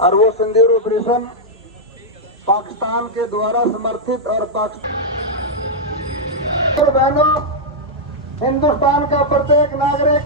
और वो सिंदूर ऑपरेशन पाकिस्तान के द्वारा समर्थित और पाकिस्तान बहनों, हिंदुस्तान का प्रत्येक नागरिक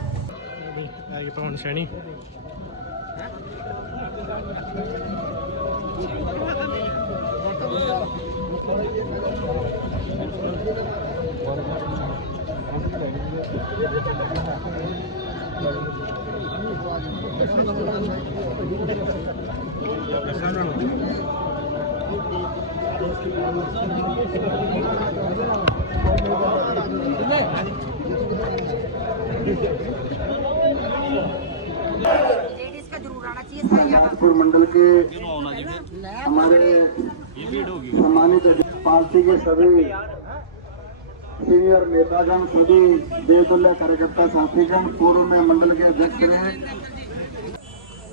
शाहजहांपुर मंडल के हमारे सम्मानित पार्टी के सभी सीनियर नेतागण, सभी देवतुल्य कार्यकर्ता साथीगण, पूर्व में मंडल के अध्यक्ष रहे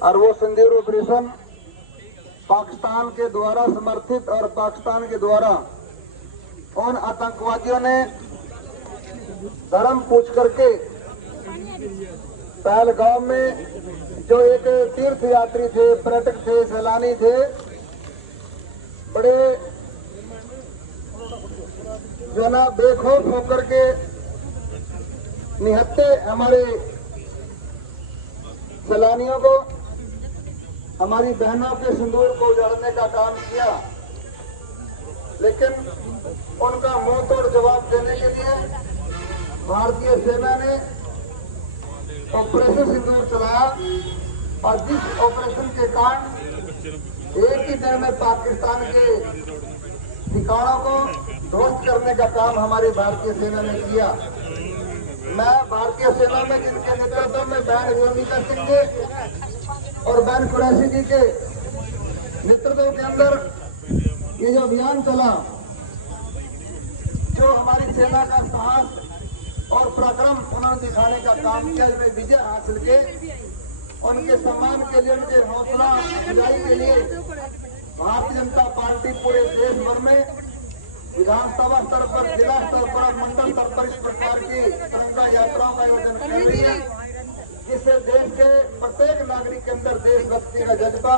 और वो सिंदूर ऑपरेशन पाकिस्तान के द्वारा समर्थित और पाकिस्तान के द्वारा उन आतंकवादियों ने धर्म पूछ करके पहलगाम में जो एक तीर्थ यात्री थे, पर्यटक थे, सैलानी थे, बड़े जो ना बेखौफ होकर के निहत्ते हमारे सैलानियों को, हमारी बहनों के सिंदूर को उजाड़ने का काम किया। लेकिन उनका मुंह तोड़ जवाब देने के लिए भारतीय सेना ने ऑपरेशन सिंदूर चलाया और जिस ऑपरेशन के कारण एक ही दिन में पाकिस्तान के ठिकानों को ध्वस्त करने का काम हमारी भारतीय सेना ने किया। मैं भारतीय सेना में जिनके नेतृत्व में बहन योगिता सिंह जी और बहन कुरैशी जी के नेतृत्व के अंदर ये जो अभियान चला, जो हमारी सेना का साहस और पराक्रम उन्होंने दिखाने का काम किया, जिन्हें विजय हासिल के उनके सम्मान के लिए, उनके हौसला अफजाई के लिए भारतीय जनता पार्टी पूरे देश भर में विधानसभा स्तर पर, जिला स्तर पर, मंडल स्तर पर इस प्रकार की तिरंगा यात्राओं का आयोजन कर रही है, जिससे देश के प्रत्येक नागरिक के अंदर देशभक्ति का जज्बा,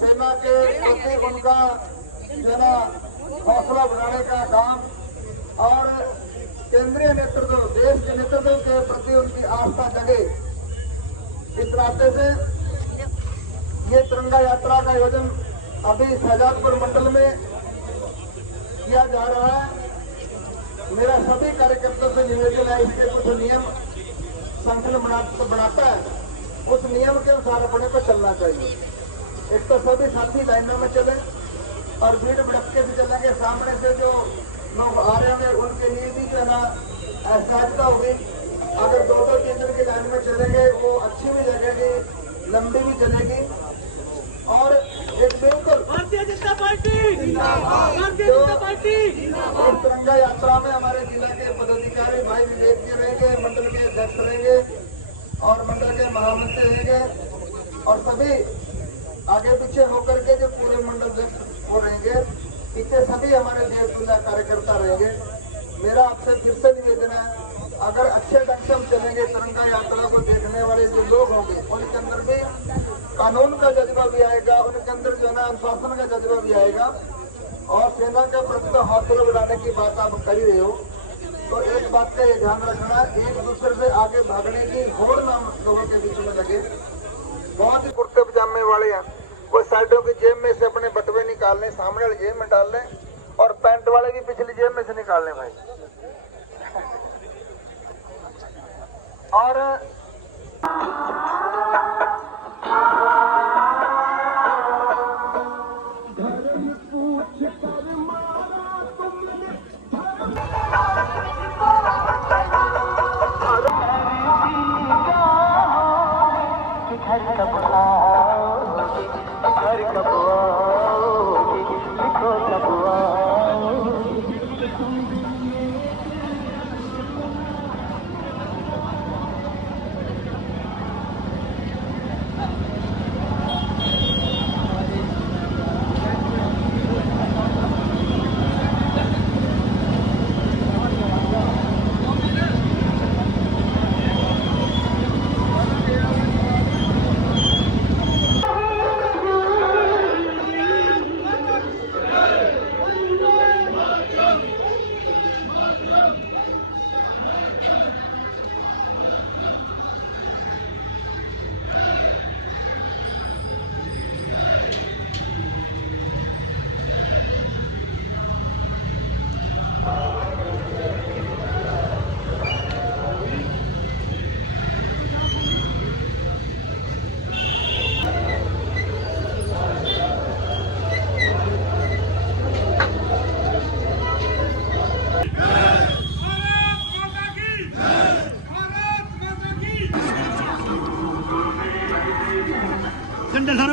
सेना के प्रति उनका जो है हौसला बढ़ाने का काम और केंद्रीय नेतृत्व, देश के नेतृत्व के प्रति उनकी आस्था जगे। इस रास्ते से ये तिरंगा यात्रा का आयोजन अभी शाहजहांपुर मंडल में किया जा रहा है। मेरा सभी कार्यकर्ताओं से निवेदन है, इसके कुछ नियम संगठन बनाता है, उस नियम के अनुसार अपने को चलना चाहिए। एक तो सभी साथी लाइनों में चले और भीड़ भड़के से चलेंगे, सामने से जो लोग आ रहे होंगे उनके लिए भी जो है ना असहजता होगी। अगर दो तीन की लाइन में चलेंगे वो अच्छी भी लगेगी, लंबी भी चलेगी। और एक बिल्कुल भारतीय जनता पार्टी तिरंगा यात्रा में हमारे जिला के पदाधिकारी भाई विवेक जी रहेंगे, मंडल के अध्यक्ष रहेंगे और मंडल के महामंत्री रहेंगे और सभी आगे पीछे होकर के जो पूरे मंडल अध्यक्ष हो रहेंगे, पीछे सभी हमारे देवतुल्य कार्यकर्ता रहेंगे। मेरा आपसे फिर से निवेदन है, अगर अच्छे ढंग से हम चलेंगे, तिरंगा यात्रा को देखने वाले जो लोग होंगे उनके अंदर भी कानून का जज्बा भी आएगा, उनके अंदर जो है ना अनुशासन का जज्बा भी आएगा और सेना के प्रति हौसला बढ़ाने की बात आप कर ही रहे हो। तो एक बात का ये ध्यान रखना, एक दूसरे से आगे भागने की होड़ ना लोगों के बीच में लगे। बहुत ही कुर्ते पजामे वाले हैं, वो साइडों की जेब में से अपने बटुए निकाल लें, सामने वाली जेब में डाल लें और पैंट वाले भी पिछली जेब में से निकाल लें भाई। और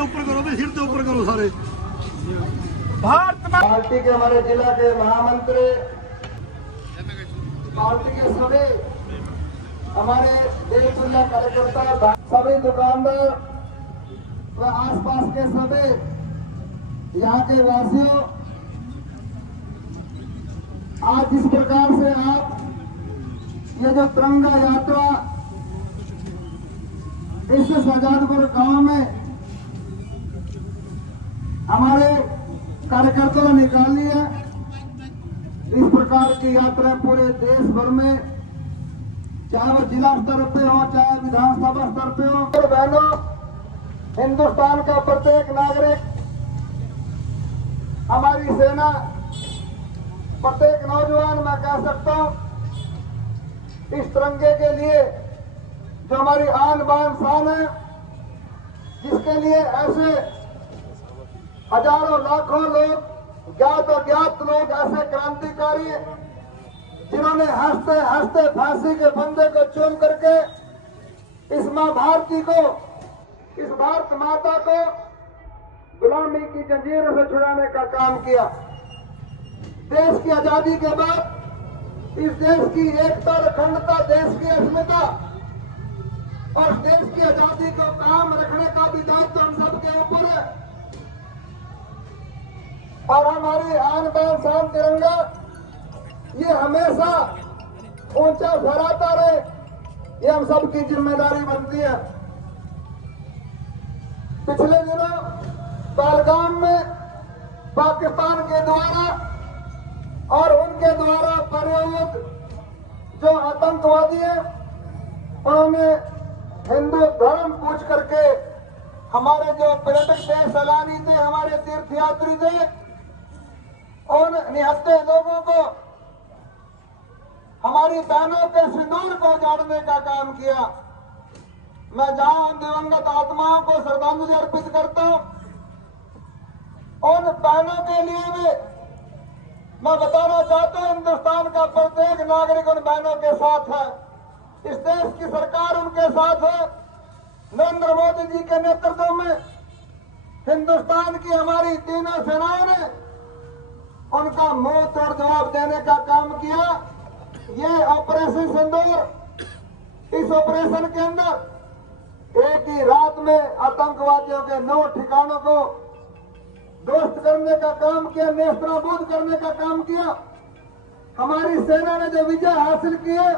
ऊपर करो तो सिर से ऊपर करो सारे। भारत पार्टी के हमारे जिला के महामंत्री, पार्टी के सभी हमारे देशप्रिय कार्यकर्ता, सभी दुकानदार व आसपास के सभी यहाँ के वासियों, आज जिस प्रकार से आप ये जो तिरंगा यात्रा इस शाहजादपुर गांव में हमारे कार्यकर्ताओं ने निकाली है, इस प्रकार की यात्रा पूरे देश भर में, चाहे वो जिला स्तर पे हो चाहे विधानसभा स्तर पे हो। और बहनों, हिंदुस्तान का प्रत्येक नागरिक, हमारी सेना, प्रत्येक नौजवान, मैं कह सकता हूं, इस तिरंगे के लिए जो हमारी आन बान शान है, जिसके लिए ऐसे हजारों लाखों लोग, ज्ञात अज्ञात लोग, ऐसे क्रांतिकारी जिन्होंने हंसते हंसते फांसी के फंदे को चूम करके इस मां भारती को, इस भारत माता को गुलामी की जंजीरों से छुड़ाने का काम किया। देश की आजादी के बाद इस देश की एकता, अखंडता, देश की अस्मिता और देश की आजादी को कायम रखने का भी दायित्व हम सबके ऊपर है। और हमारी आन बान शान तिरंगा ये हमेशा ऊंचा फहराता रहे, ये हम सबकी जिम्मेदारी बनती है। पिछले दिनों पहलगाम में पाकिस्तान के द्वारा और उनके द्वारा प्रायोजित जो आतंकवादी है, उन्होंने हिंदू धर्म पूछ करके हमारे जो पर्यटक थे, सैलानी थे, हमारे तीर्थयात्री थे, उन निहत्थे लोगों को, हमारी बहनों के सिंदूर को उजाड़ने का काम किया। मैं जहां दिवंगत आत्माओं को श्रद्धांजलि अर्पित करता हूं, उन बहनों के लिए भी मैं बताना चाहता हूं, हिंदुस्तान का प्रत्येक नागरिक उन बहनों के साथ है। इस देश की सरकार उनके साथ है। नरेंद्र मोदी जी के नेतृत्व में हिंदुस्तान की हमारी तीनों सेनाओं ने उनका मुंह तोड़ जवाब देने का काम किया। ये ऑपरेशन सिंदूर, इस ऑपरेशन के अंदर एक ही रात में आतंकवादियों के 9 ठिकानों को ध्वस्त करने का काम किया, नेस्तनाबूद करने का काम किया। हमारी सेना ने जो विजय हासिल की है,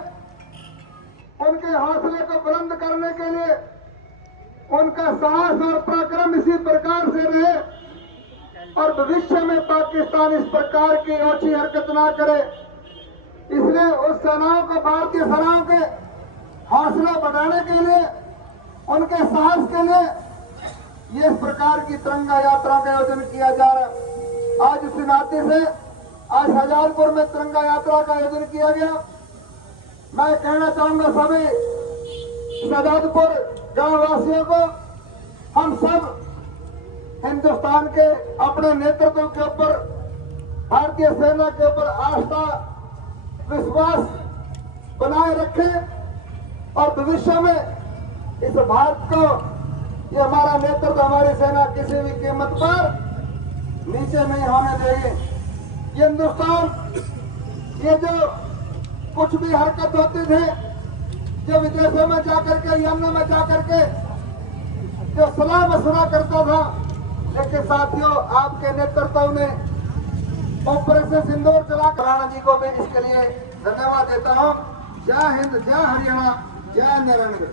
उनके हौसले को बुलंद करने के लिए उनका साहस और पराक्रम इसी प्रकार से रहे और भविष्य में पाकिस्तान इस प्रकार की ओछी हरकत ना करे। इसलिए उस सेनाओं को, भारतीय सेनाओं के हौसला बढ़ाने के लिए, उनके साहस के लिए ये इस प्रकार की तिरंगा यात्रा का आयोजन किया जा रहा है। आज इस नाते से आज शाहजादपुर में तिरंगा यात्रा का आयोजन किया गया। मैं कहना चाहूंगा सभी शाहजादपुर गांव वासियों को, हम सब हिंदुस्तान के अपने नेतृत्व के ऊपर, भारतीय सेना के ऊपर आस्था, विश्वास बनाए रखें और भविष्य में इस भारत को, ये हमारा नेतृत्व, हमारी सेना किसी भी कीमत पर नीचे नहीं होने देगी। ये हिंदुस्तान, ये जो कुछ भी हरकत होती थी, जो विदेशों में जाकर के, यमन में जाकर के जो सलाह मशवरा करता था, लेकिन साथियों आपके नेतृत्व में ऑपरेशन सिंदूर चलाकर राणा जी को मैं इसके लिए धन्यवाद देता हूं। जय हिंद, जय हरियाणा, जय नरेंद्र।